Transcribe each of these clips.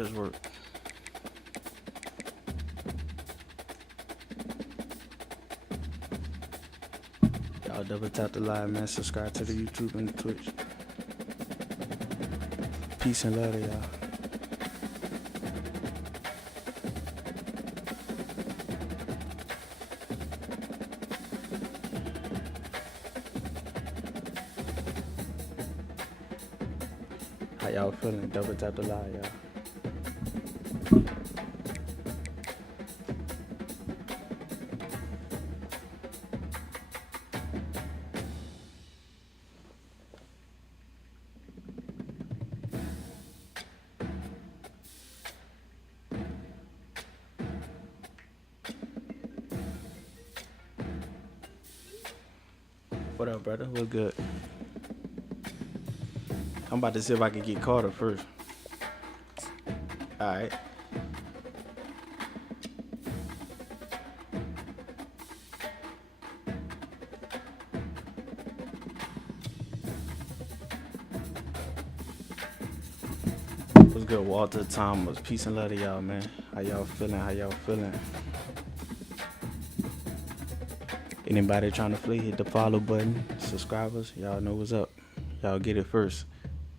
Let's work. Y'all double tap the live, man. Subscribe to the YouTube and the Twitch. Peace and love to y'all. How y'all feeling? Double tap the live, y'all. What up, brother? What's good? I'm about to see if I can get Carter first. Alright. What's good, Walter Thomas? Peace and love to y'all, man. How y'all feeling? How y'all feeling? Anybody trying to flee, hit the follow button. Subscribers, y'all know what's up. Y'all get it first.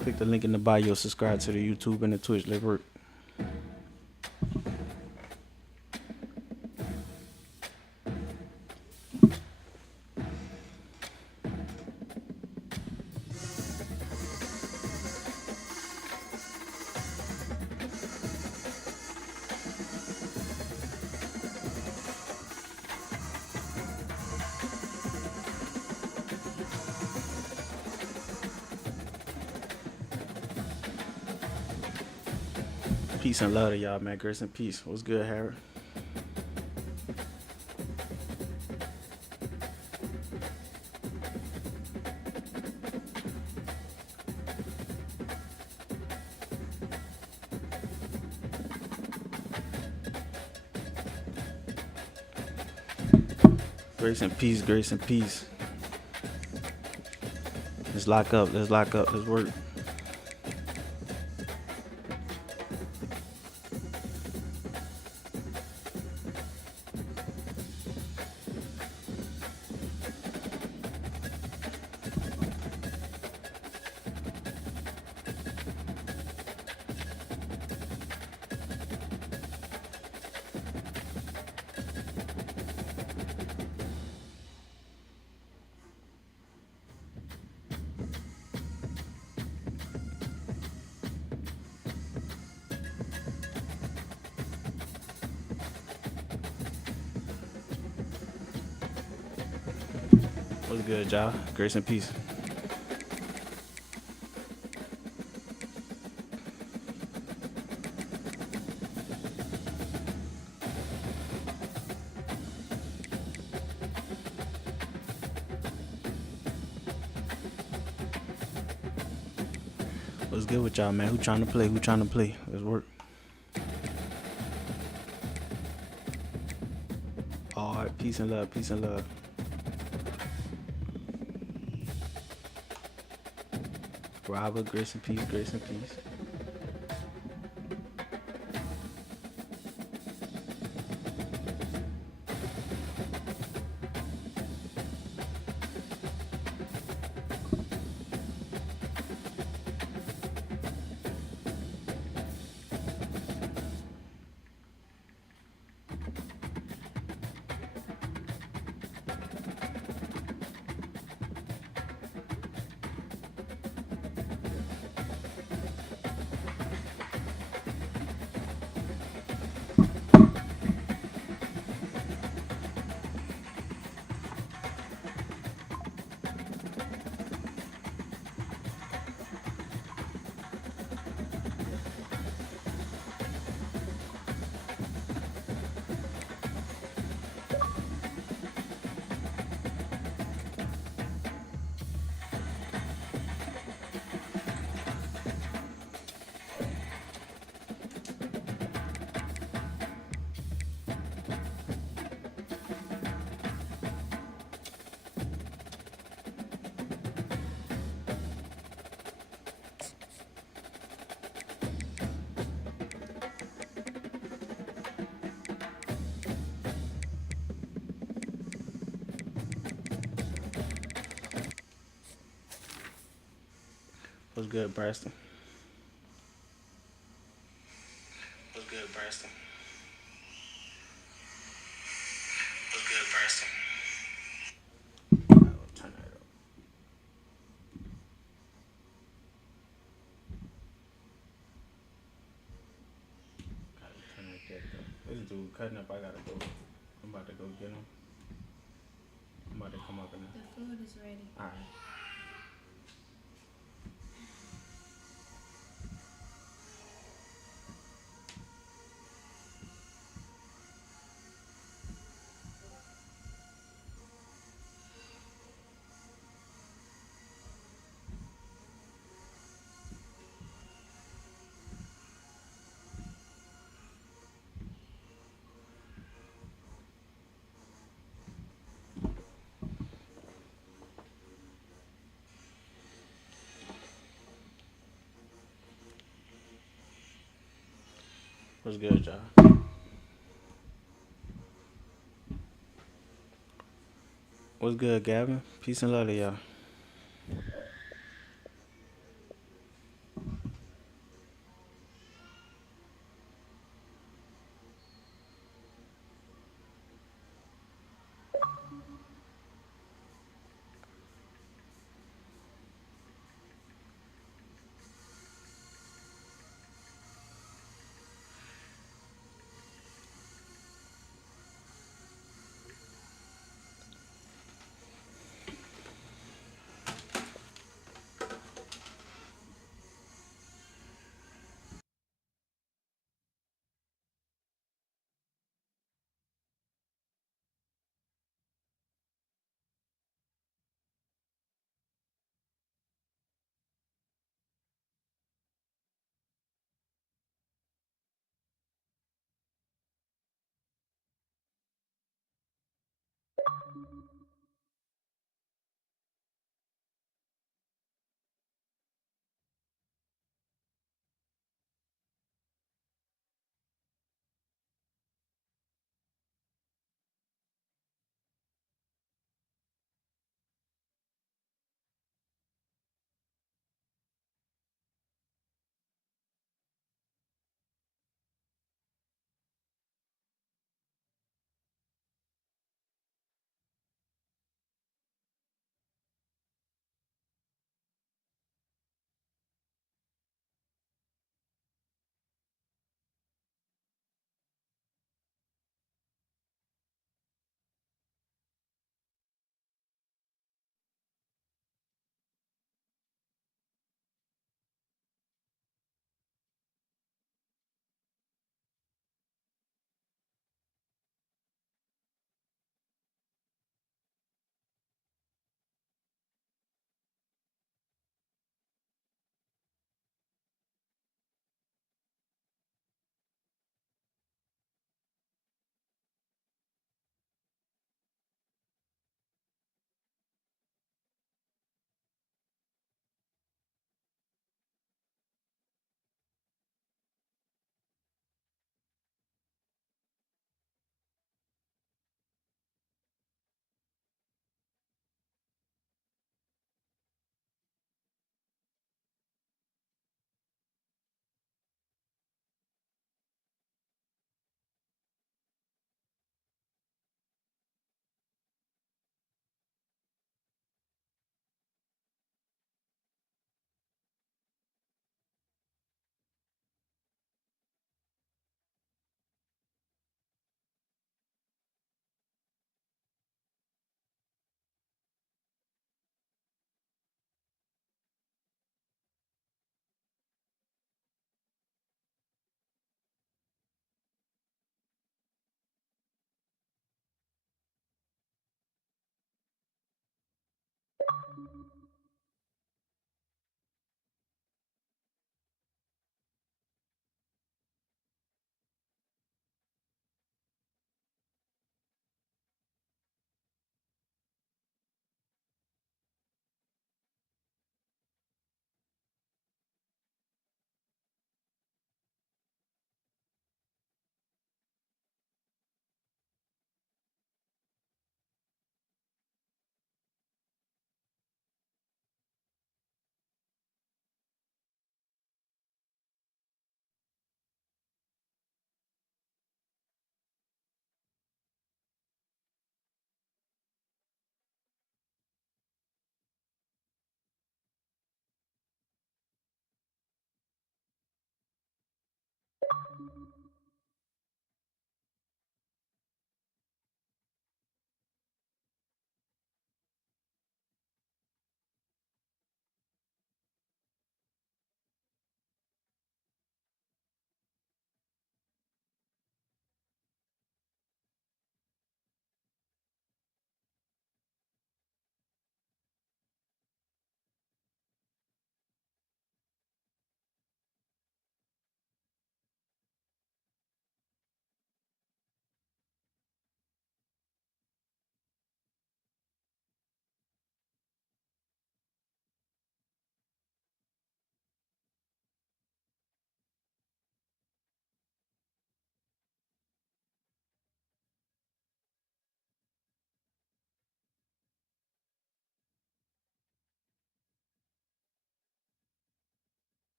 Click the link in the bio, subscribe to the YouTube and the Twitch. Let's work. Peace and love to y'all, man. Grace and peace. What's good, Harry? Grace and peace, grace and peace. Let's lock up, let's lock up, let's work. What's good, y'all? Grace and peace. What's good with y'all, man? Who trying to play? Who trying to play? Let's work. All right, peace and love, peace and love. Robert, grace and peace, grace and peace. good, Braxton? What's good, Braxton? What's good, Braxton? I'll turn that up. Gotta turn that back up. This dude cutting up. I gotta go. I'm about to go get him. I'm about to come up in there. The food is ready. All right. What's good, y'all? What's good, Gavin? Peace and love to y'all.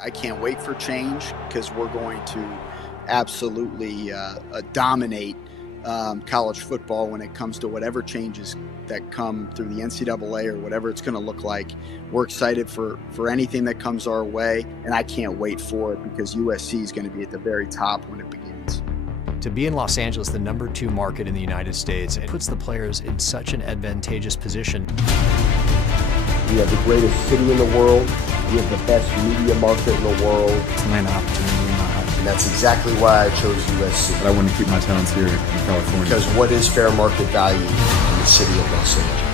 I can't wait for change because we're going to absolutely dominate college football when it comes to whatever changes that come through the NCAA or whatever it's going to look like. We're excited for anything that comes our way, and I can't wait for it because USC is going to be at the very top when it begins. To be in Los Angeles, the #2 market in the United States, it puts the players in such an advantageous position. We have the greatest city in the world. We have the best media market in the world. It's a land of opportunity. And that's exactly why I chose USC. But I want to keep my talents here in California. Because what is fair market value in the city of Los Angeles?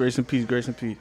Grace and peace. Grace and peace.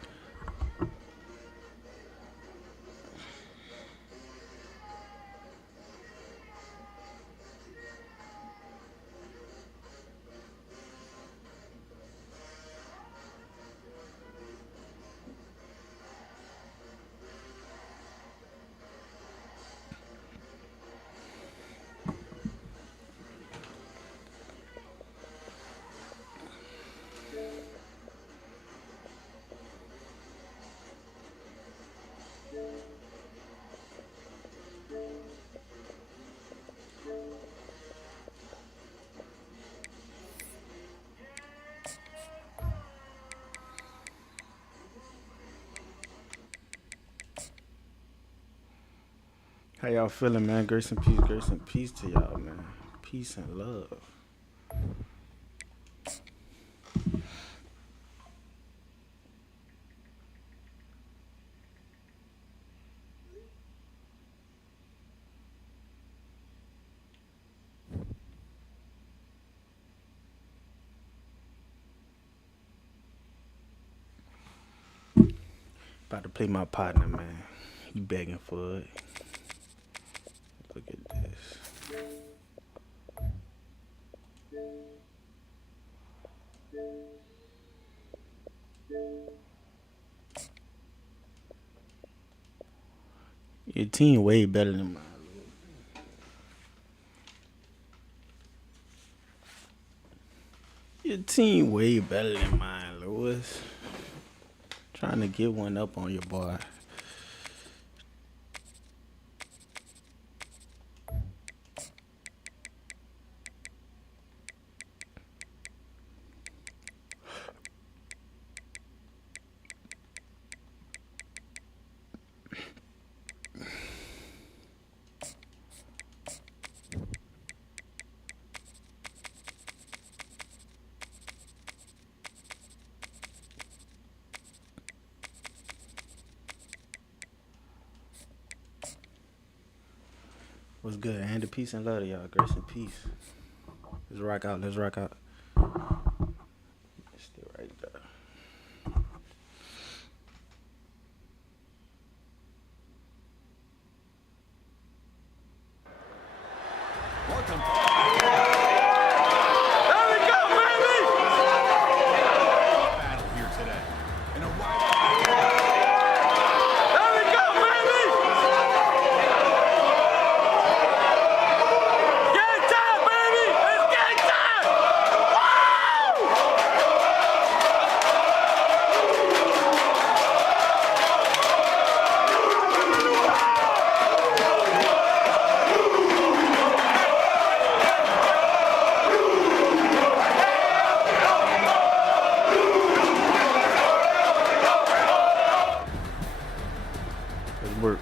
How y'all feeling, man? Grace and peace to y'all, man. Peace and love. About to play my partner, man. He begging for it. Look at this. Your team way better than mine. Your team way better than mine, Lewis. Trying to get one up on your boy. What's good? And the peace and love to y'all. Grace and peace. Let's rock out. Let's rock out. Stay right there. Welcome. Battle here today. In a Work.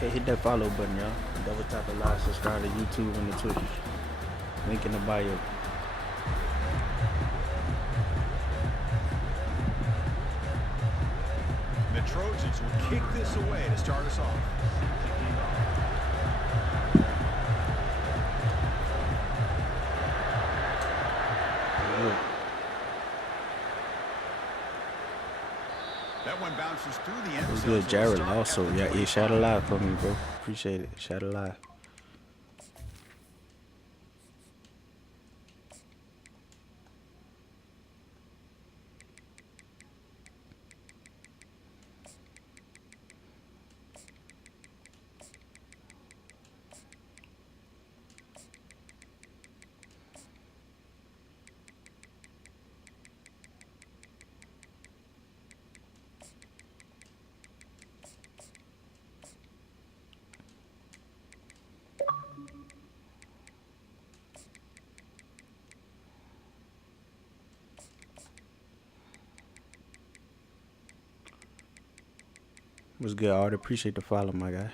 Hey, hit that follow button, y'all. Double tap the live, subscribe to YouTube and the Twitch. Link in the bio. The Trojans will kick this away to start us off. That one bounces through the end. What's good, Jared? Also, yeah, shout a lot for me, bro. Appreciate it. Shout a lot. What's good, Art? Appreciate the follow, my guy.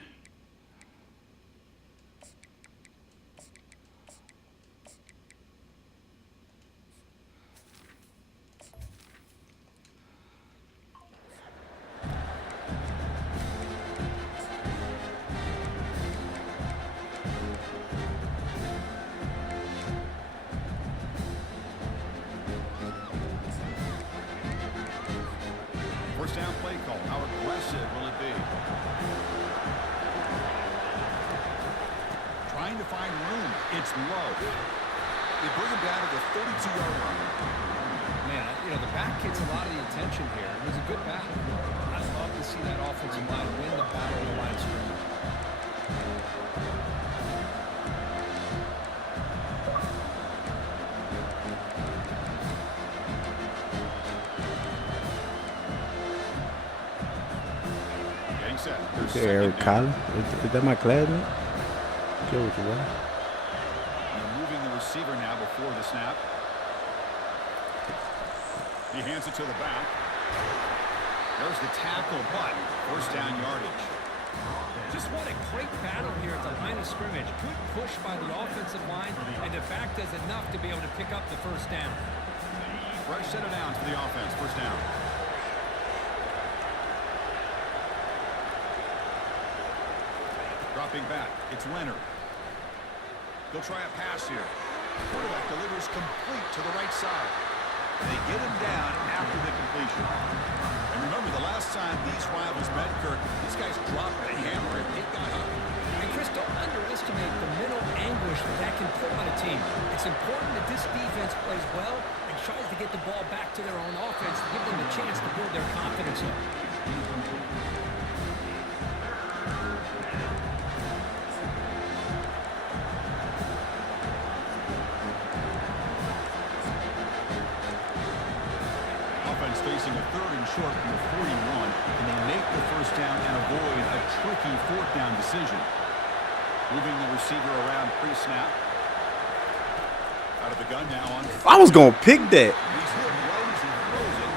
down play call. How aggressive will it be? Trying to find room. It's low. They bring him down to the 32-yard line. Man, you know, the back gets a lot of the attention here. It was a good battle. I'd love to see that offensive line win the battle on the line of scrimmage. Getting set. Here's Okay, Eric second down. Collins. Is that my classmate? Kill with you, bro. They're moving the receiver now before the snap. He hands it to the back. There's the tackle, but first down yardage. Just what a great battle here at the line of scrimmage. Good push by the offensive line, and the back does enough to be able to pick up the first down. Fresh set of downs for the offense. First down. Dropping back. It's Leonard. They'll try a pass here. Quarterback delivers complete to the right side. They get him down after the completion. And remember, the last time these rivals met, Kirk, these guys dropped the hammer and it got up. And Chris, don't underestimate the mental anguish that can put on a team. It's important that this defense plays well and tries to get the ball back to their own offense to give them a chance to build their confidence up. Offense facing a third and short from the 41, and they make the first down and avoid a tricky fourth down decision. Moving the receiver around pre-snap. Out of the gun now on. I was gonna pick that. He's hit runs and throws it.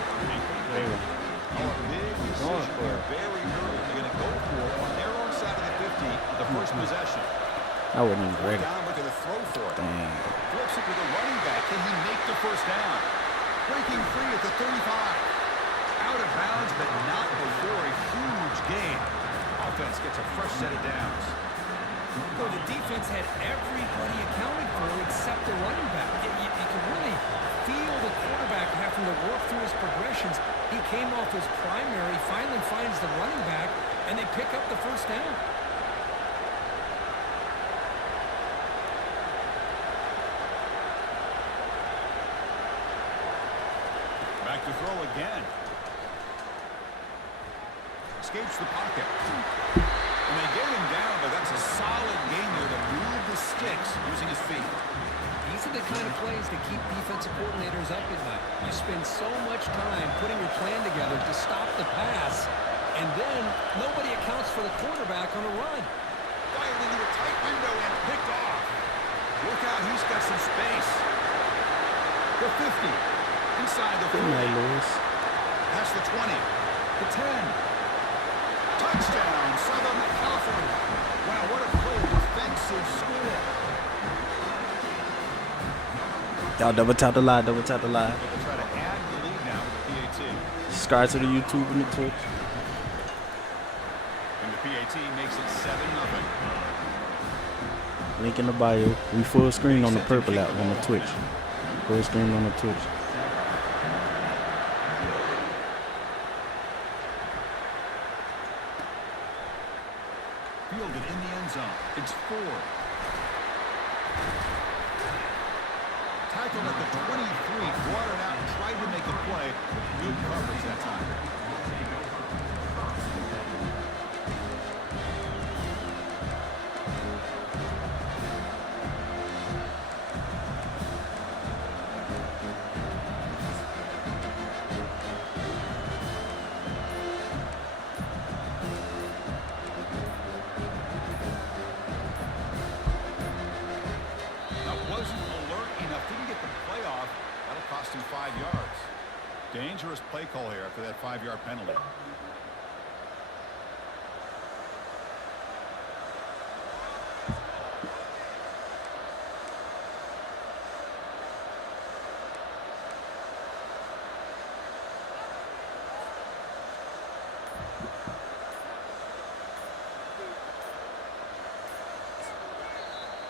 Oh, a big decision here very early. They're going to go for it on their own side of the 50 with the first possession. I wasn't even ready. Down, look at the throw for it. Damn. Flips it to the running back. Can he make the first down? Breaking free at the 35. Out of bounds, but not before a huge gain. Offense gets a fresh set of downs. So the defense had everybody accounted for except the running back. You can really feel the quarterback having to work through his progressions. He came off his primary, finally finds the running back, and they pick up the first down. Back to throw again. Escapes the pocket. And they get him down, but that's a solid gain there to move the sticks using his feet. These are the kind of plays that keep defensive coordinators up at night. You spend so much time putting your plan together to stop the pass, and then nobody accounts for the quarterback on a run. Fired into a tight window and picked off. Look out, he's got some space. The 50. Inside the 40. Good night, Lewis. Past the 20. The 10. Touchdown, Southern California. Wow, what a play. Defensive score. Y'all double tap the line, double tap the line. They'll try to add the lead now with the PAT. Subscribe to the YouTube and the Twitch. And the PAT makes it 7-0. Link in the bio. We full screen on the purple app on the Twitch. Full screen on the Twitch. Fielded in the end zone. It's 4. Tackled at the 23. Brought it out and tried to make a play. Good coverage that time. Cost him 5 yards. Dangerous play call here after that 5-yard penalty.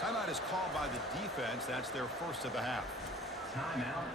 Timeout is called by the defense. That's their first of the half. Timeout.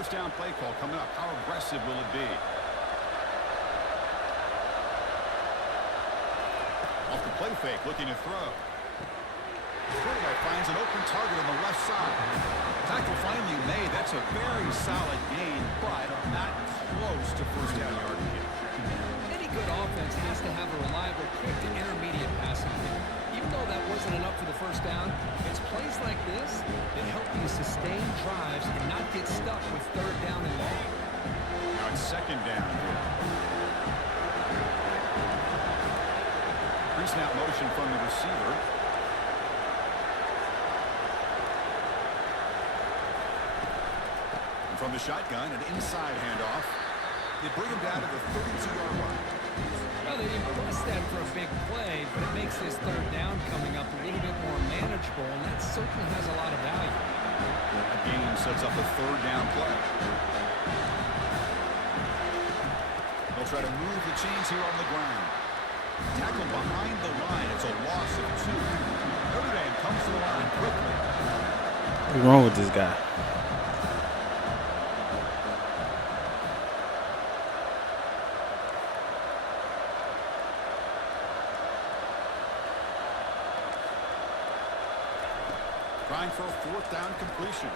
First down play call coming up. How aggressive will it be? Off the play fake, looking to throw. The quarterback finds an open target on the left side. Tackle finally made. That's a very solid gain, but not close to first down yardage. Any good offense has to have a reliable, quick to intermediate passing game. Even though that wasn't enough for the first down, it's plays like this that help you sustain drives and not get stuck with third down and long. Now it's second down. Pre-snap motion from the receiver. And from the shotgun, an inside handoff. They bring him down to the 32-yard line. Well, they didn't bust that for a big play, but it makes this third down coming up a little bit more manageable, and that certainly has a lot of value. A gain sets up a third down play. They'll try to move the chains here on the ground. Tackle behind the line. It's a loss of 2. Notre Dame comes to the line quickly. What's wrong with this guy? Trying for a fourth down completion.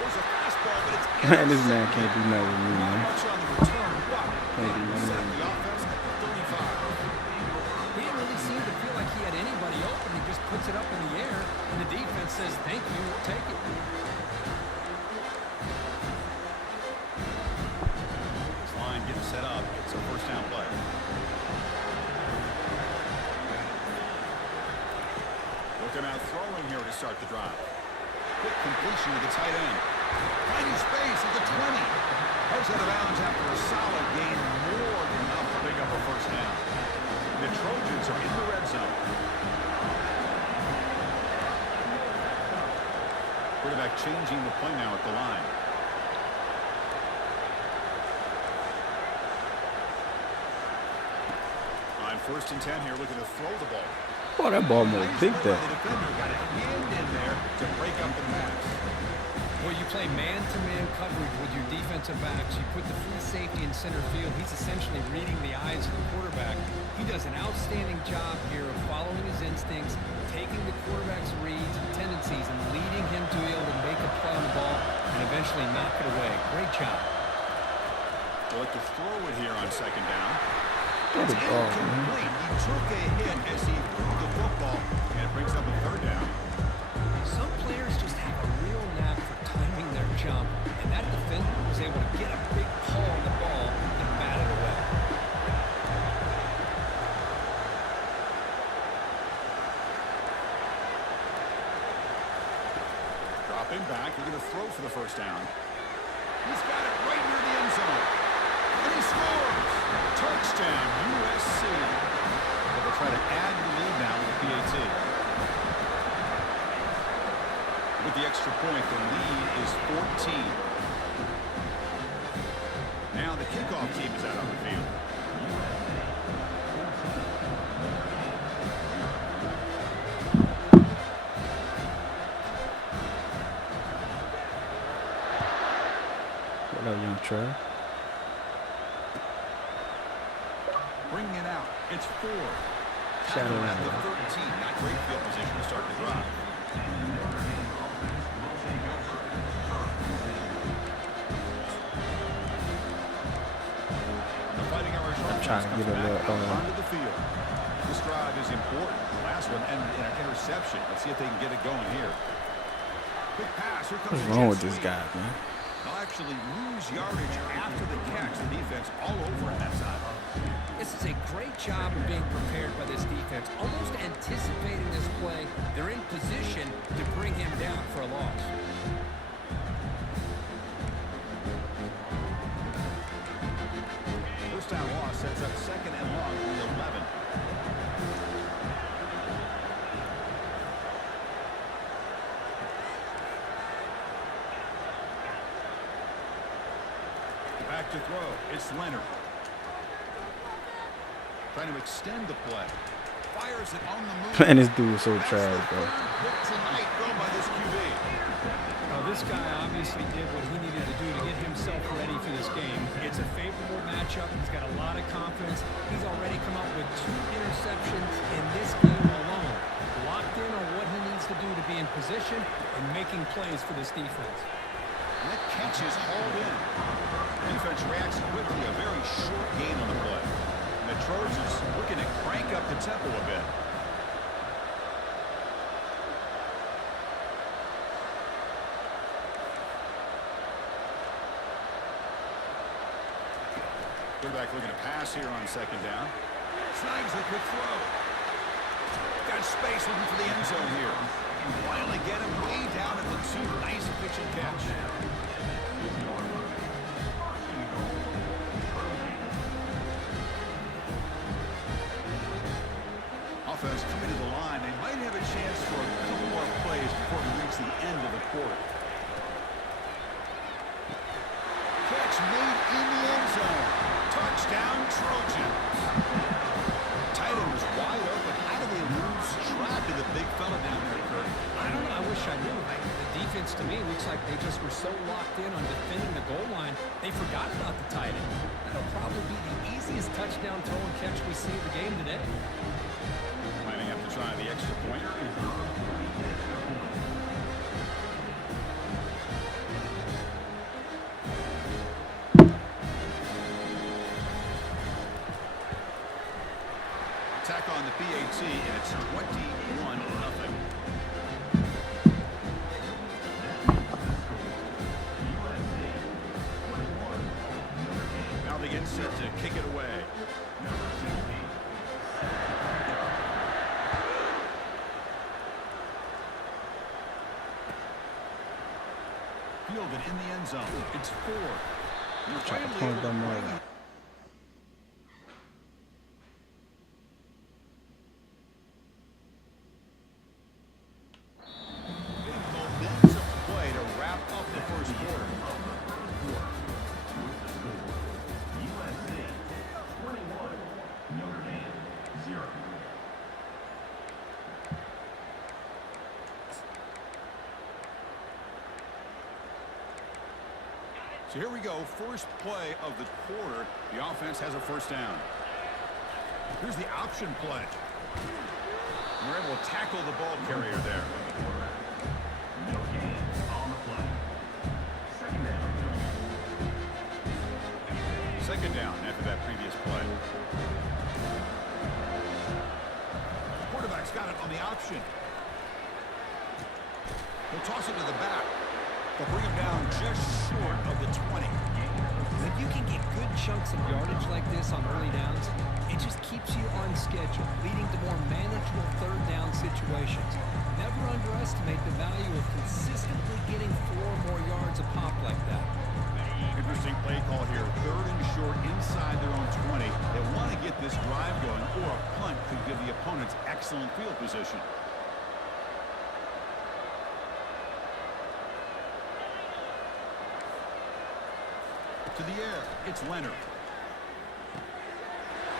There's a fastball, but it's Man, this man can't do nothing with me, man. much on the return, but Can't do nothing set with the me. offense at the 35. He didn't really seem to feel like he had anybody open. He just puts it up in the air, and the defense says, thank you, we'll take it. This line getting set up. It's a first down play. Looking out throwing here to start the drive. Quick completion to the tight end. Finding space at the 20. Heads out of bounds after a solid gain, more than enough to pick up a first down. The Trojans are in the red zone. Quarterback changing the play now at the line. On 1st and 10 here, looking to throw the ball. Boy, that ball more big Nice there. play by the defender, got a hand in there to break up the pass. Well, you play man-to-man coverage with your defensive backs. You put the free safety in center field. He's essentially reading the eyes of the quarterback. He does an outstanding job here of following his instincts, taking the quarterback's reads and tendencies, and leading him to be able to make a play on the ball and eventually knock it away. Great job. They'll like to throw it here on second down. Get It's the ball, man. incomplete. He took a hit as he threw the football, and it brings up a third down. Some players just have a real knack for timing their jump, and that defender was able to get a big pull on the ball and bat it away. Dropping back, they're going to throw for the first down. He's got it right near the end zone. And he scores! Touchdown, USC. They'll try to add the lead now with the PAT. With the extra point, the lead is 14. Now the kickoff team is out on the field. What up, young Trev? Bringing it out. It's 4. Shadow Tackle at line. the 13. Not great field position to start the drive. The Fighting Irish offense trying to comes get a back little, out onto the field. This drive is important. The last one ended in an interception. Let's see if they can get it going here. Quick pass. Here comes What's the wrong jet with this sweep. guy, man? They'll actually lose yardage after the catch. The defense all over it that time. This is a great job of being prepared by this defense, almost anticipating this play. They're in position to bring him down for a loss. First down loss sets up second and long from the 11. Back to throw. It's Leonard. Trying to extend the play. Fires it on the move. And this dude was so That's trash, the bro. third hit tonight thrown by this QB. Now, this guy obviously did what he needed to do to get himself ready for this game. It's a favorable matchup. He's got a lot of confidence. He's already come up with 2 interceptions in this game alone. Locked in on what he needs to do to be in position and making plays for this defense. And that catch is hauled in. Defense reacts quickly. A very short gain on the play. And the Trojans looking to crank up the tempo a bit. Quarterback looking to pass here on second down. Snags a quick throw. Got space looking for the end zone here. Finally get him way down at the 2. Nice pitch and catch. Offense coming to the line. They might have a chance for a couple more plays before we reach the end of the quarter. Catch made in the end zone. Touchdown, Trojans. Tight end was wide open. How do they lose track of the big fella down there, Kurt? I don't know. I wish I knew. The defense, to me, looks like they just were so locked in on defending the goal line, they forgot about the tight end. That'll probably be the easiest touchdown throw and catch we see in the game today. Might have to try the extra point. Attack on the PAT, and it's 21-0. Now they get set to kick it away. Fielded in the end zone. It's 4. Trying to point them right. Momentum play to wrap up the first quarter. So here we go, first play of the quarter. The offense has a first down. Here's the option play. We're able to tackle the ball carrier there. Second down after that previous play. Quarterback's got it on the option. He'll toss it to the back. They'll bring him down just short of the 20. When you can get good chunks of yardage like this on early downs, it just keeps you on schedule, leading to more manageable third down situations. Never underestimate the value of consistently getting 4 more yards a pop like that. Interesting play call here. Third and short inside their own 20. They want to get this drive going, or a punt could give the opponents excellent field position. To the air, it's Leonard.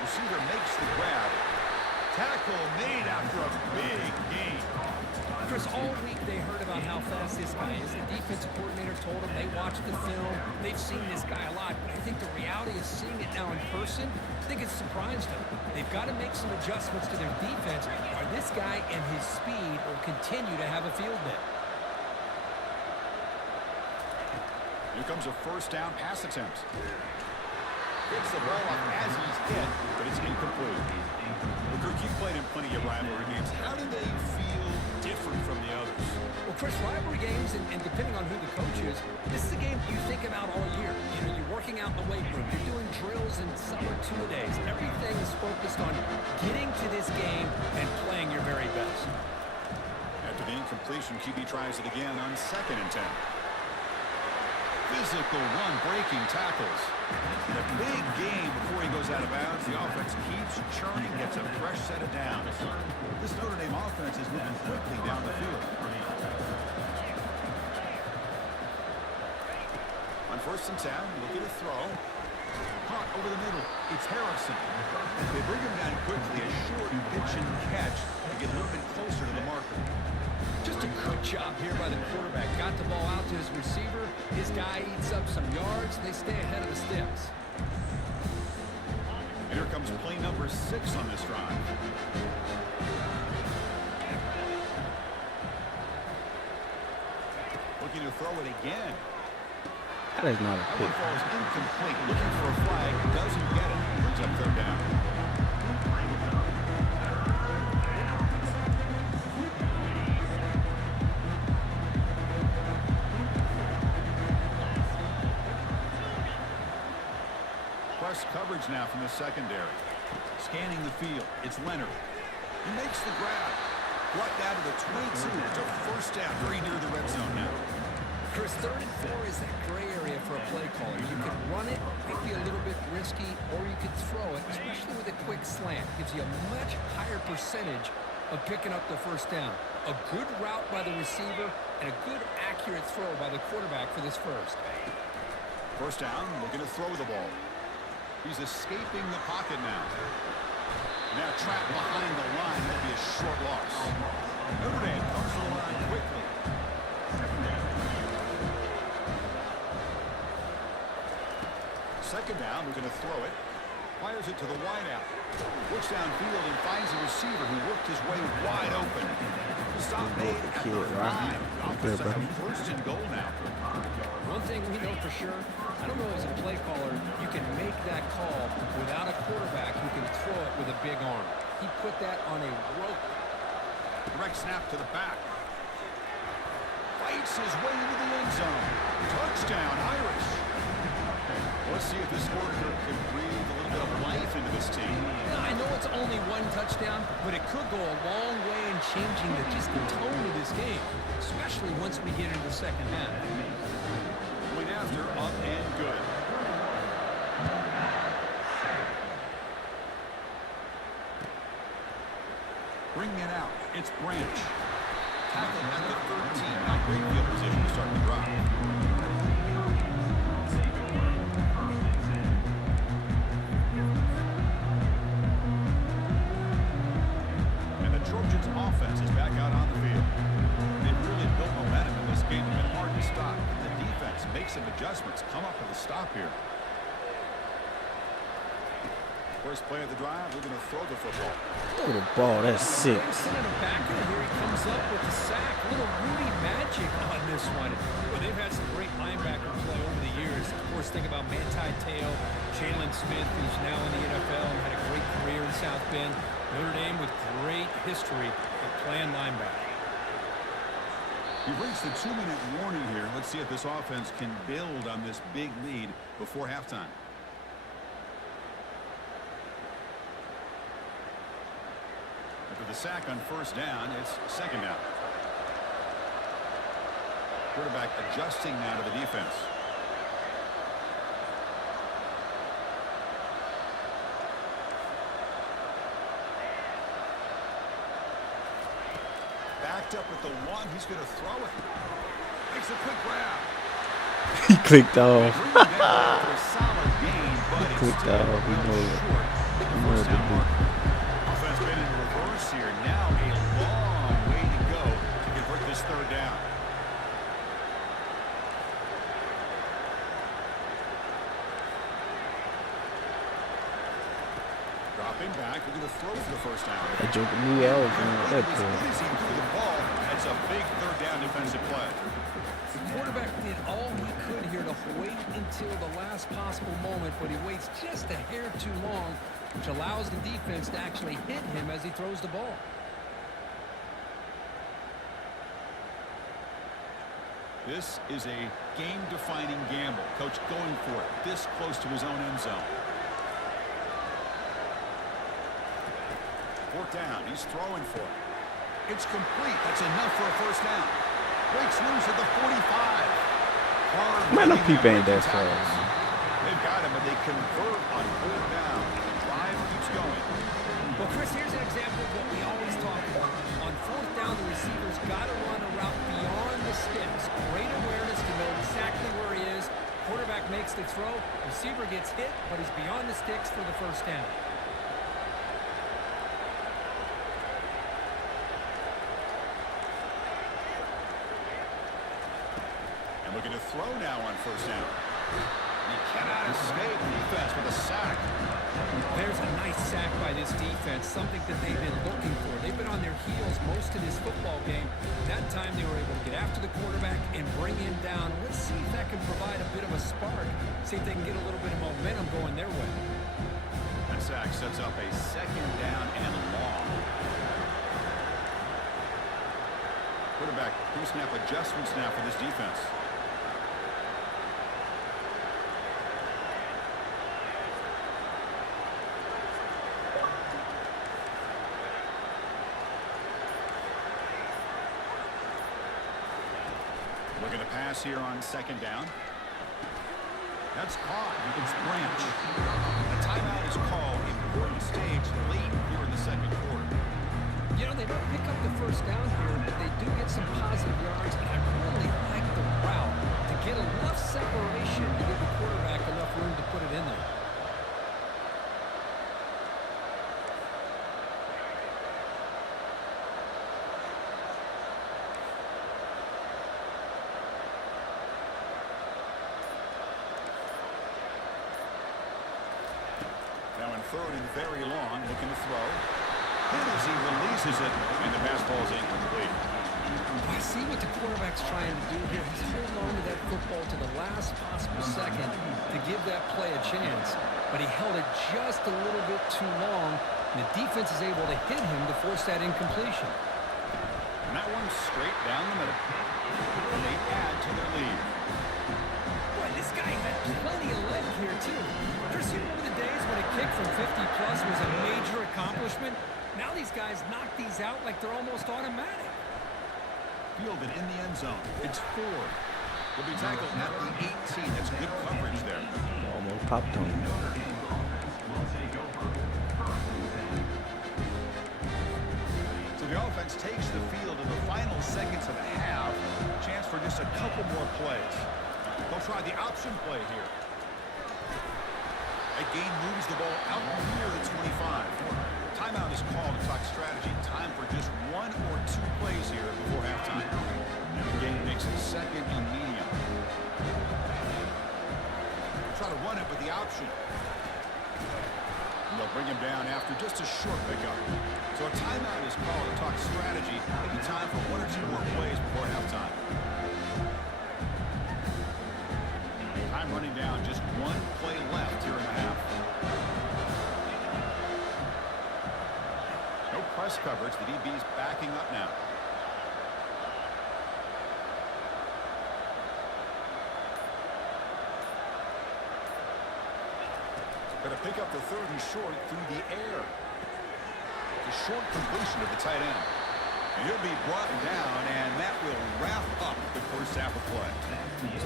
Receiver makes the grab. Tackle made after a big gain. Chris, all week they heard about how fast this guy is. The defensive coordinator told them they watched the film. They've seen this guy a lot, but I think the reality is seeing it now in person, I think it's surprised them. They've got to make some adjustments to their defense, or this guy and his speed will continue to have a field day. Here comes a first down pass attempt. Gets the ball up as he's hit, but it's incomplete. Well, Kirk, you played in plenty of rivalry games. How do they feel different from the others? Well, Chris, rivalry games, and depending on who the coach is, this is a game you think about all year. You know, you're working out in the weight room. You're doing drills and summer two-a-days. Everything is focused on getting to this game and playing your very best. After the incompletion, QB tries it again on 2nd and 10. Physical run, breaking tackles. In a big game before he goes out of bounds, the offense keeps churning, gets a fresh set of downs. This Notre Dame offense is moving quickly down the field. On 1st and 10, look at a throw. Caught over the middle. It's Harrison. They bring him down quickly. A short pitch and get a little bit closer to the marker. Just a good job here by the quarterback. Got the ball out to his receiver. His guy eats up some yards. They stay ahead of the sticks. Here comes play number 6 on this drive. Looking to throw it again. That is not a That pick. one falls incomplete. Looking for a flag. Doesn't get it. Brings up third down. Press coverage now from the secondary. Scanning the field. It's Leonard. He makes the grab. Brought down to the 22. It's a first down. Very near the red zone now. Chris, 3rd and 4 is that gray area for a play caller. You could run it, might be a little bit risky, or you could throw it, especially with a quick slant. Gives you a much higher percentage of picking up the first down. A good route by the receiver and a good accurate throw by the quarterback for this first. First down, looking to throw the ball. He's escaping the pocket now. Now trapped behind the line. That'll be a short loss. Notre Dame comes to the line quickly. Second down, we're going to throw it. Fires it to the wideout. Looks downfield and finds a receiver who worked his way wide open. Stop made at the 5. Good, Offense brother. first and goal now. One thing we know for sure, I don't know as a play caller, you can make that call without a quarterback who can throw it with a big arm. He put that on a rope. Direct snap to the back. Fights his way into the end zone. Touchdown, Irish. Let's see if this quarterback can breathe a little bit of life into this team. Yeah, I know it's only 1 touchdown, but it could go a long way in changing the tone of this game, especially once we get into the second half. Point after, up and good. Bringing it out, it's Branch. Tackle at the 13. Now great field position to start the drive. And the Trojans offense is back out on the field. They've really built momentum in this game. It's been hard to stop. The defense makes some adjustments, come up with a stop here. First play of the drive, we're going to throw the football. Throw the ball. That's sick. Sending him back in here. He comes up with the sack. Little Rudy magic on this one. Well, they've had some great linebacker play over the years. Of course, think about Manti Te'o, Jalen Smith, who's now in the NFL and had a great career in South Bend. Notre Dame with great history of playing linebacker. He brings the 2-minute warning here. Let's see if this offense can build on this big lead before halftime. After the sack on first down, it's second down. Quarterback adjusting now to the defense. Backed up with the 1. He's going to throw it. Makes a quick grab. He clicked off. Bring it down for a solid gain, but it's clicked still off. We well know it. short of the We know first it, down dude. mark. Offense been in reverse here. Now a long way to go to convert this third down. Dropping back, we're going to throw for the first down. That joker knew I was going to that As play. good as he threw the ball, that's a big third down defensive play. The quarterback did all he could here to wait until the last possible moment, but he waits just a hair too long, which allows the defense to actually hit him as he throws the ball. This is a game-defining gamble. Coach going for it this close to his own end zone. Fourth down. He's throwing for it. It's complete. That's enough for a first down. Breaks loose at the 45. Man, them people ain't that far. They've got him, but they convert on fourth down. The drive keeps going. Well, Chris, here's an example of what we always talk about. On fourth down, the receiver's got to run a route beyond the sticks. Great awareness to know exactly where he is. Quarterback makes the throw. Receiver gets hit, but he's beyond the sticks for the first down. Looking to throw now on first down. He cannot escape defense with a sack. There's a nice sack by this defense, something that they've been looking for. They've been on their heels most of this football game. That time they were able to get after the quarterback and bring him down. Let's see if that can provide a bit of a spark. See if they can get a little bit of momentum going their way. That sack sets up a second down and long. Quarterback pre-snap adjustments now for this defense. Looking to pass here on second down. That's caught. It's Branch. A timeout is called. Important stage late here in the second quarter. You know, they don't pick up the first down here, but they do get some positive yards, and I really like the route to get enough separation to give the quarterback enough room to put it in there. Now in third and very long, looking to throw. And as he releases it, and the pass ball is incomplete. I see what the quarterback's trying to do here. He's holding on to that football to the last possible second to give that play a chance. But he held it just a little bit too long, and the defense is able to hit him to force that incompletion. And that one straight down the middle. And they add to their lead. Boy, this guy had plenty of leg here, too. Chris, you remember the days when a kick from 50-plus was a major accomplishment? Now these guys knock these out like they're almost automatic. Fielded in the end zone. It's Ford. Will be tackled at the 18. That's good coverage there. Almost popped on him. So the offense takes the field in the final seconds of the half. Chance for just a couple more plays. They'll try the option play here. Again moves the ball out near the 25. Timeout is called to talk strategy. Time for just one or two plays here before halftime. And the game makes it second and medium. Try to run it with the option. And they'll bring him down after just a short pickup. So a timeout is called to talk strategy. Maybe time for one or two more plays before halftime. Time running down, just one play left here in the half. No press coverage. The DB's backing up now. Going to pick up the third and short through the air. The short completion of the tight end. And he'll be brought down, and that will wrap up the first half of play.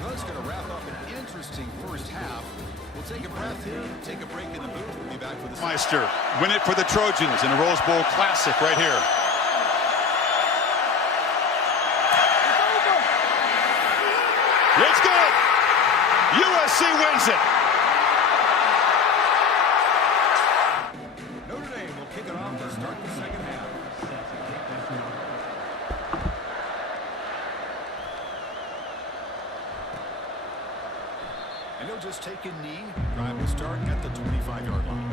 So that's going to wrap up an interesting first half. We'll take a breath here, take a break in the booth. We'll be back for the Meister. Win it for the Trojans in a Rose Bowl Classic right here. It's good. USC wins it. Notre Dame will kick it off to start the second half. And he'll just take a knee. Drive will start at the 25-yard line.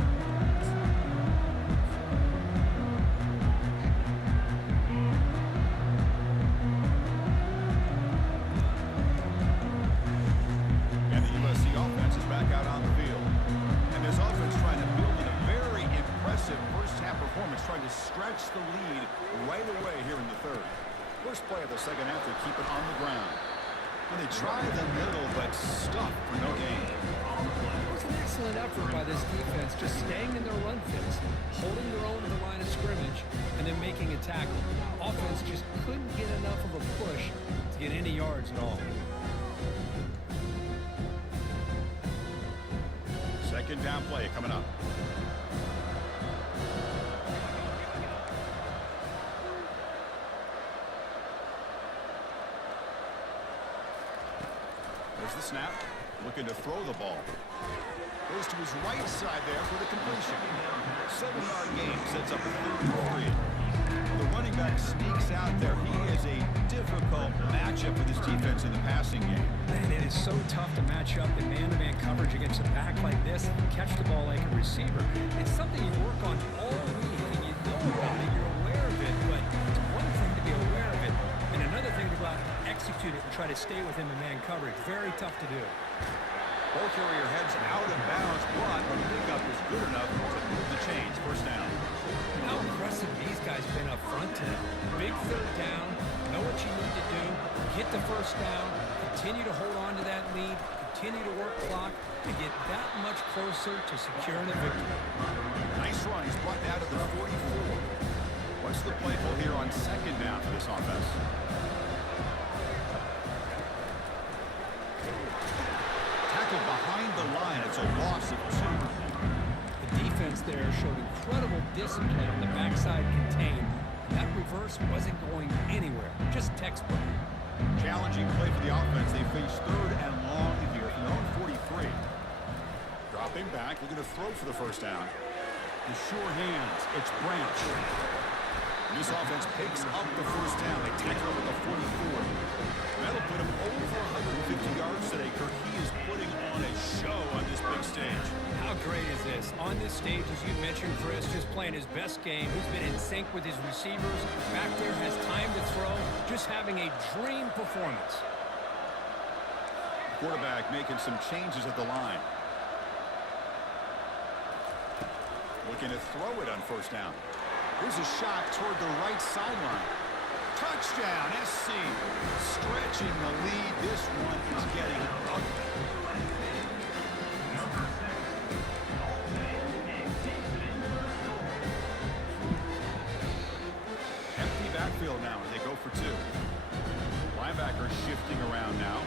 And the USC offense is back out on the field. And this offense trying to build in a very impressive first-half performance, trying to stretch the lead right away here in the third. First play of the second half, they keep it on the ground. And they try the middle, but stuck for no gain. It was an excellent effort by this defense, just staying in their run fits, holding their own to the line of scrimmage, and then making a tackle. Offense just couldn't get enough of a push to get any yards at all. Second down play coming up. There's the snap. Looking to throw the ball. Goes to his right side there for the completion. 7-yard gain sets up a 3-3. The running back sneaks out there. He is a difficult difficult matchup for this defense in the passing game. Man, it is so tough to match up in man-to-man coverage against a back like this and catch the ball like a receiver. It's something you work on all week, and you know about it, you're aware of it, but it's one thing to be aware of it, and another thing to go out and execute it and try to stay within the man coverage. Very tough to do. Ball carrier heads out of bounds, but the pickup is good enough to move the chains. First down. How impressive these guys been up front today. Big third down, know what you need to do, get the first down, continue to hold on to that lead, continue to work clock, and get that much closer to securing a victory. Nice run. He's brought down to the 44. What's the play call here on second down for this offense? Tackled behind the line. It's a loss of 2. The defense there showed incredible discipline on the backside contained. That reverse wasn't going anywhere, just textbook. Challenging play for the offense. They face third and long here from their own 43. Dropping back, looking to throw for the first down. The sure hands. It's Branch. And this offense picks up the first down. They tackle him at the 44. That'll put him over 150 yards today. Kirk, he is putting on a show on this big stage. How great is this? On this stage, as you mentioned, Chris, just playing his best game. He's been in sync with his receivers. Back there, has time to throw. Just having a dream performance. Quarterback making some changes at the line. Looking to throw it on first down. Here's a shot toward the right sideline. Touchdown, SC. Stretching the lead. This one is getting ugly. Empty backfield now as they go for 2. Linebacker shifting around now.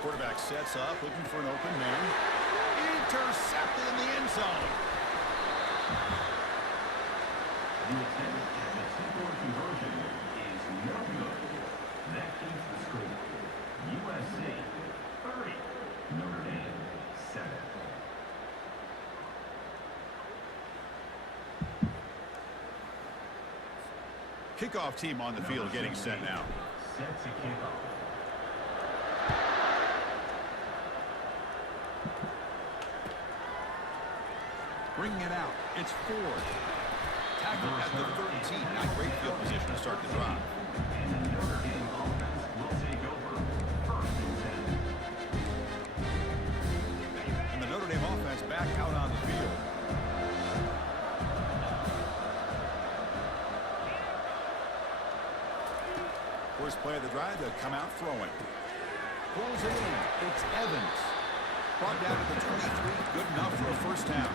Quarterback sets up, looking for an open man. Intercepted in the end zone. The attempt at the two-point conversion is no good. That keeps the score. USC 30, Notre Dame 7. Kickoff team on the field getting set now. Set to kickoff. Bringing it out. It's Ford. Tackled at the 13. Not great field position to start the drive. And the Notre Dame offense will take over 1st and 10. And the Notre Dame offense back out on the field. First play of the drive, they'll come out throwing. Pulls it in. It's Evans. Brought down to the 23. Good enough for a first down.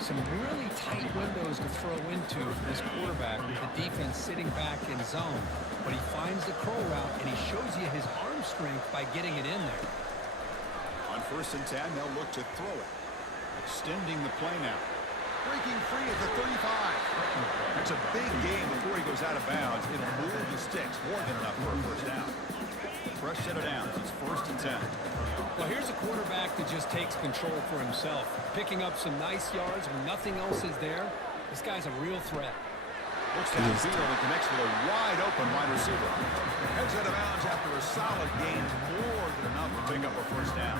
Some really tight windows to throw into for this quarterback with the defense sitting back in zone. But he finds the curl route, and he shows you his arm strength by getting it in there. On 1st and 10, they'll look to throw it. Extending the play now. Breaking free at the 35. That's a big gain before he goes out of bounds. It'll move the sticks. More than enough for a first down. Fresh set of downs. It's 1st and 10. Well, here's a quarterback that just takes control for himself. Picking up some nice yards when nothing else is there. This guy's a real threat. Looks downfield and connects with a wide-open wide receiver. Heads out of bounds after a solid gain. More than enough to pick up a first down.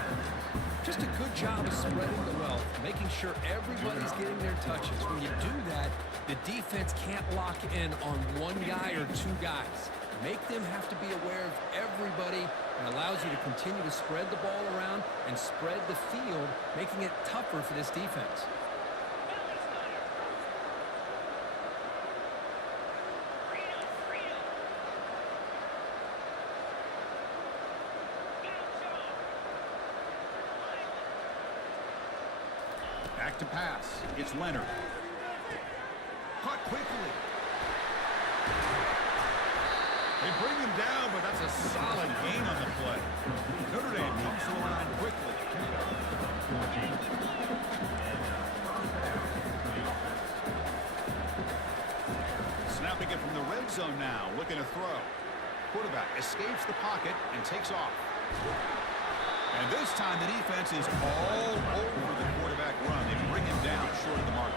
Just a good job of spreading the wealth, making sure everybody's getting their touches. When you do that, the defense can't lock in on one guy or 2 guys. Make them have to be aware of everybody, and allows you to continue to spread the ball around and spread the field, making it tougher for this defense. Back to pass. It's Leonard. Caught quickly. They bring him down, but that's a solid gain on the play. Notre Dame comes to the line quickly. Snapping it from the red zone now, looking to throw. Quarterback escapes the pocket and takes off. And this time the defense is all over the quarterback run. They bring him down short of the mark.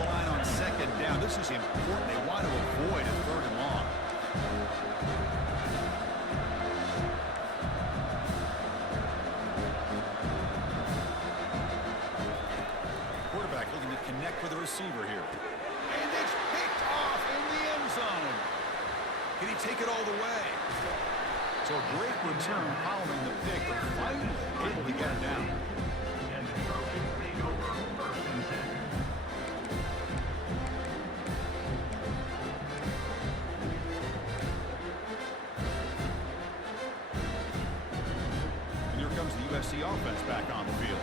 the line on second down. This is important. They want to avoid a 3rd and long. Quarterback looking to connect with the receiver here. And it's picked off in the end zone. Can he take it all the way? So a great return following the pick, but finally able to get it down. And the Trojans take over 1st and 10. And here comes the USC offense back on the field.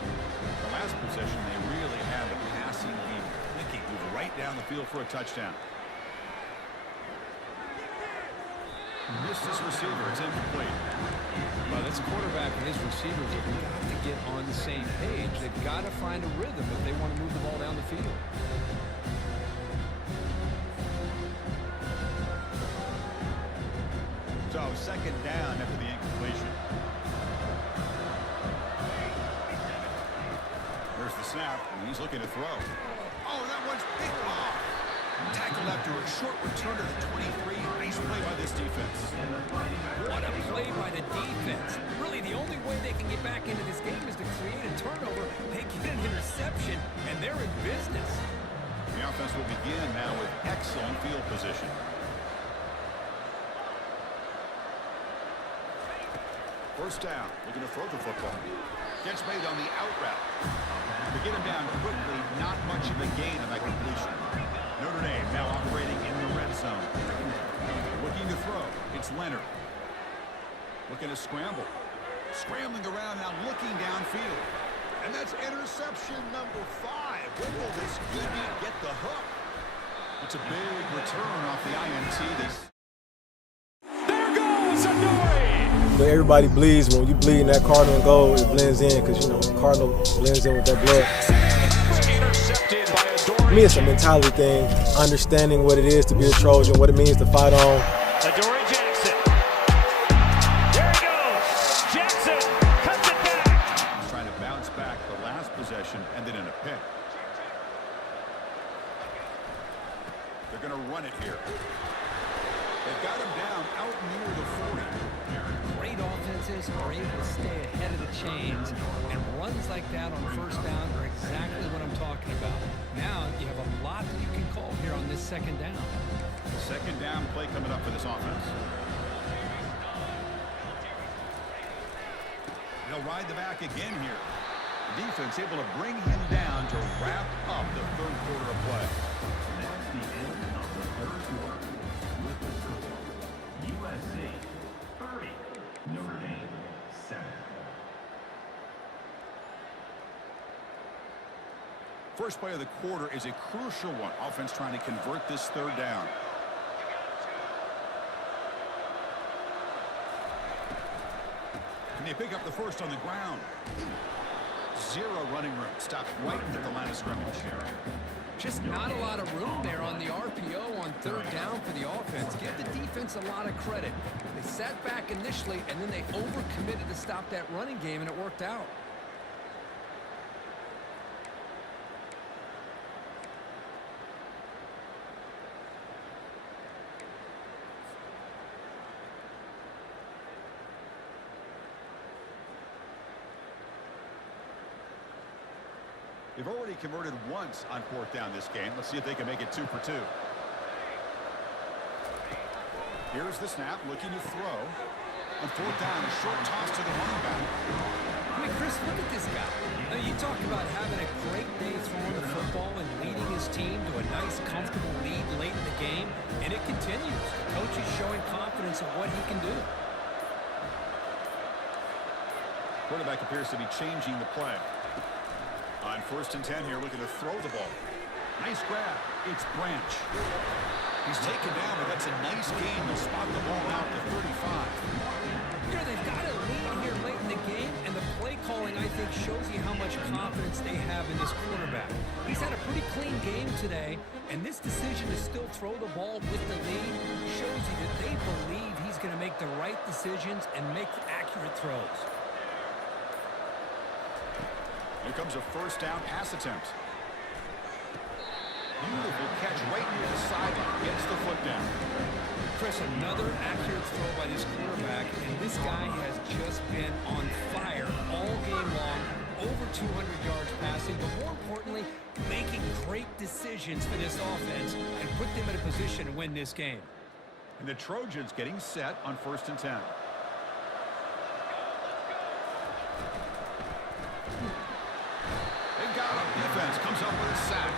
The last possession, they really had the passing game clicking, moved right down the field for a touchdown. Missed his receiver. It's incomplete. Well, this quarterback and his receivers have got to get on the same page. They've got to find a rhythm if they want to move the ball down the field. So second down after the incompletion. There's the snap, and he's looking to throw. Oh, that one's picked off. Tackled after a short return to the 23. Nice play by this defense. What a play by the defense. Really, the only way they can get back into this game is to create a turnover. They get an interception, and they're in business. The offense will begin now with excellent field position. First down, looking to throw the football. Gets made on the out route. To get him down quickly, not much of a gain on that completion. Notre Dame now operating in the red zone. Looking to throw. It's Leonard. Looking to scramble. Scrambling around now, looking downfield. And that's interception number 5. When will this QB get the hook? It's a big return off the INT. There goes Adoree'! But everybody bleeds. When you bleed in that cardinal and gold, it blends in because, you know, cardinal blends in with that blood. Intercepted by Adoree'. For me, it's a mentality thing, understanding what it is to be a Trojan, what it means to fight on. Adoree' Jackson. There he goes. Jackson cuts it back. He's trying to bounce back. The last possession ended in a pick. They're going to run it here. They've got him down out near the 40. Great offenses are able to stay ahead of the chains, and runs like that on first down are exactly what I'm talking about. Now you have a lot that you can call here on this second down. Second down play coming up for this offense. They'll ride the back again here. The defense able to bring him down to wrap up the 3rd quarter of play. That's the end of the 3rd quarter. With the score, USC 30, Notre Dame 7. First play of the quarter is a crucial one. Offense trying to convert this 3rd down. Can they pick up the first on the ground? Zero running room. Stopped right at the line of scrimmage. Just not a lot of room there on the RPO on 3rd down for the offense. Give the defense a lot of credit. They sat back initially, and then they overcommitted to stop that running game, and it worked out. They've already converted once on 4th down this game. Let's see if they can make it 2 for 2. Here's the snap, looking to throw. On 4th down, a short toss to the running back. I mean, Chris, look at this guy. Now, you talk about having a great day throwing the football and leading his team to a nice, comfortable lead late in the game, and it continues. The coach is showing confidence in what he can do. Quarterback appears to be changing the play. On 1st and 10 here, looking to throw the ball. Nice grab. It's Branch. He's taken down, but that's a nice gain. They'll spot the ball out to 35. You know, they've got a lead here late in the game, and the play calling, I think, shows you how much confidence they have in this quarterback. He's had a pretty clean game today, and this decision to still throw the ball with the lead shows you that they believe he's going to make the right decisions and make accurate throws. Here comes a 1st down pass attempt. Beautiful catch right near the sideline. Gets the foot down. Chris, another accurate throw by this quarterback, and this guy has just been on fire all game long. Over 200 yards passing, but more importantly, making great decisions for this offense and put them in a position to win this game. And the Trojans getting set on 1st and 10. They got him. Defense comes up with a sack.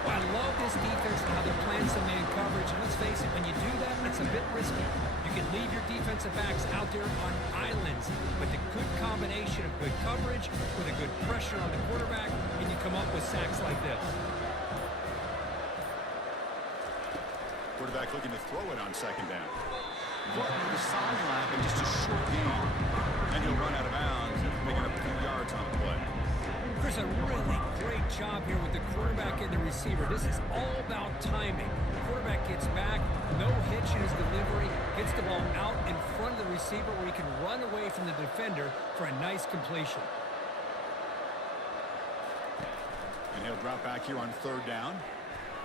Well, I love this defense and how they're playing some man coverage. And let's face it, when you do that, it's a bit risky. You can leave your defensive backs out there on islands with a good combination of good coverage, with a good pressure on the quarterback, and you come up with sacks like this. Quarterback looking to throw it on 2nd down. Running to the sideline and just a short gain. And he'll run out of bounds, picking up a few yards on the play. Chris, a really great job here with the quarterback and the receiver. This is all about timing. The quarterback gets back, no hitch in his delivery, gets the ball out in front of the receiver where he can run away from the defender for a nice completion. And he'll drop back here on 3rd down.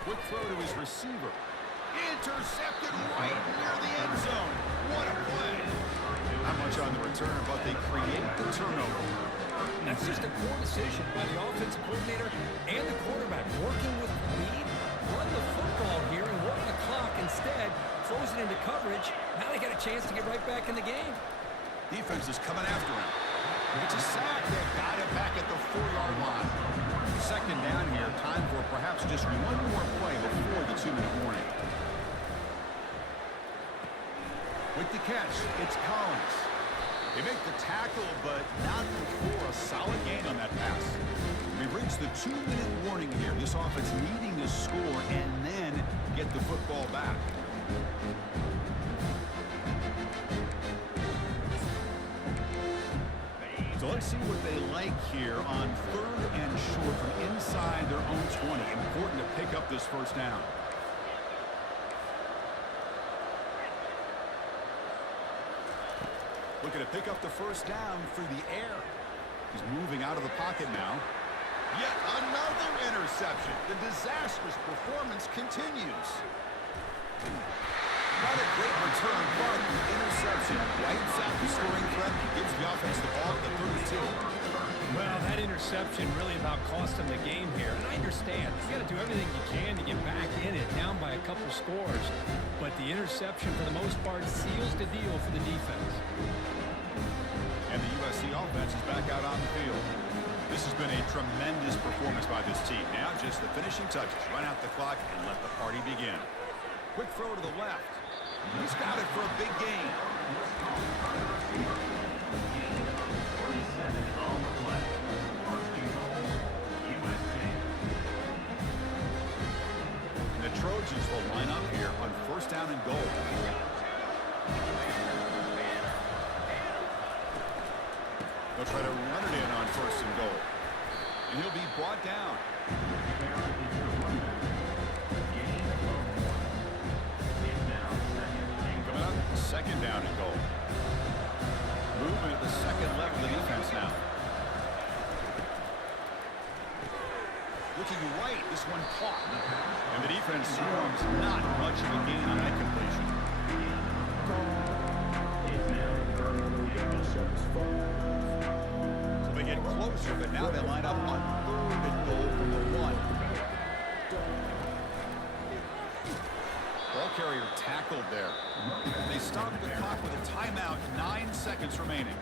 Quick throw to his receiver. Intercepted right near the end zone. What a play. Not much on the return, but they create the turnover. That's just a poor decision by the offensive coordinator and the quarterback. Working with lead, run the football here and work the clock instead. Throws it into coverage. Now they got a chance to get right back in the game. Defense is coming after him. It's a sack. They got it back at the 4-yard line. 2nd down here. Time for perhaps just one more play before the 2-minute warning. With the catch, it's Collins. They make the tackle, but not before a solid gain on that pass. We've reached the 2-minute warning here. This offense needing to score and then get the football back. So let's see what they like here on 3rd and short from inside their own 20. Important to pick up this 1st down. Looking to pick up the 1st down through the air. He's moving out of the pocket now. Yet another interception. The disastrous performance continues. Not a great return, but the interception wipes out the scoring threat and gives the offense the ball at the 32. Well, that interception really about cost them the game here. And I understand. You got to do everything you can to get back in it, down by a couple scores. But the interception, for the most part, seals the deal for the defense. And the USC offense is back out on the field. This has been a tremendous performance by this team. Now just the finishing touches. Run out the clock and let the party begin. Quick throw to the left. He's got it for a big gain. And the Trojans will line up here on 1st down and goal. They'll try to run it in on 1st and goal. And he'll be brought down. Coming up, 2nd down and goal. Movement at the 2nd level of the defense now. Looking right, this one caught. And the defense swarms not much of a gain on that completion. They get closer, but now they line up on 3rd and goal from the 1. Ball carrier tackled there. They stop the clock with a timeout, 9 seconds remaining.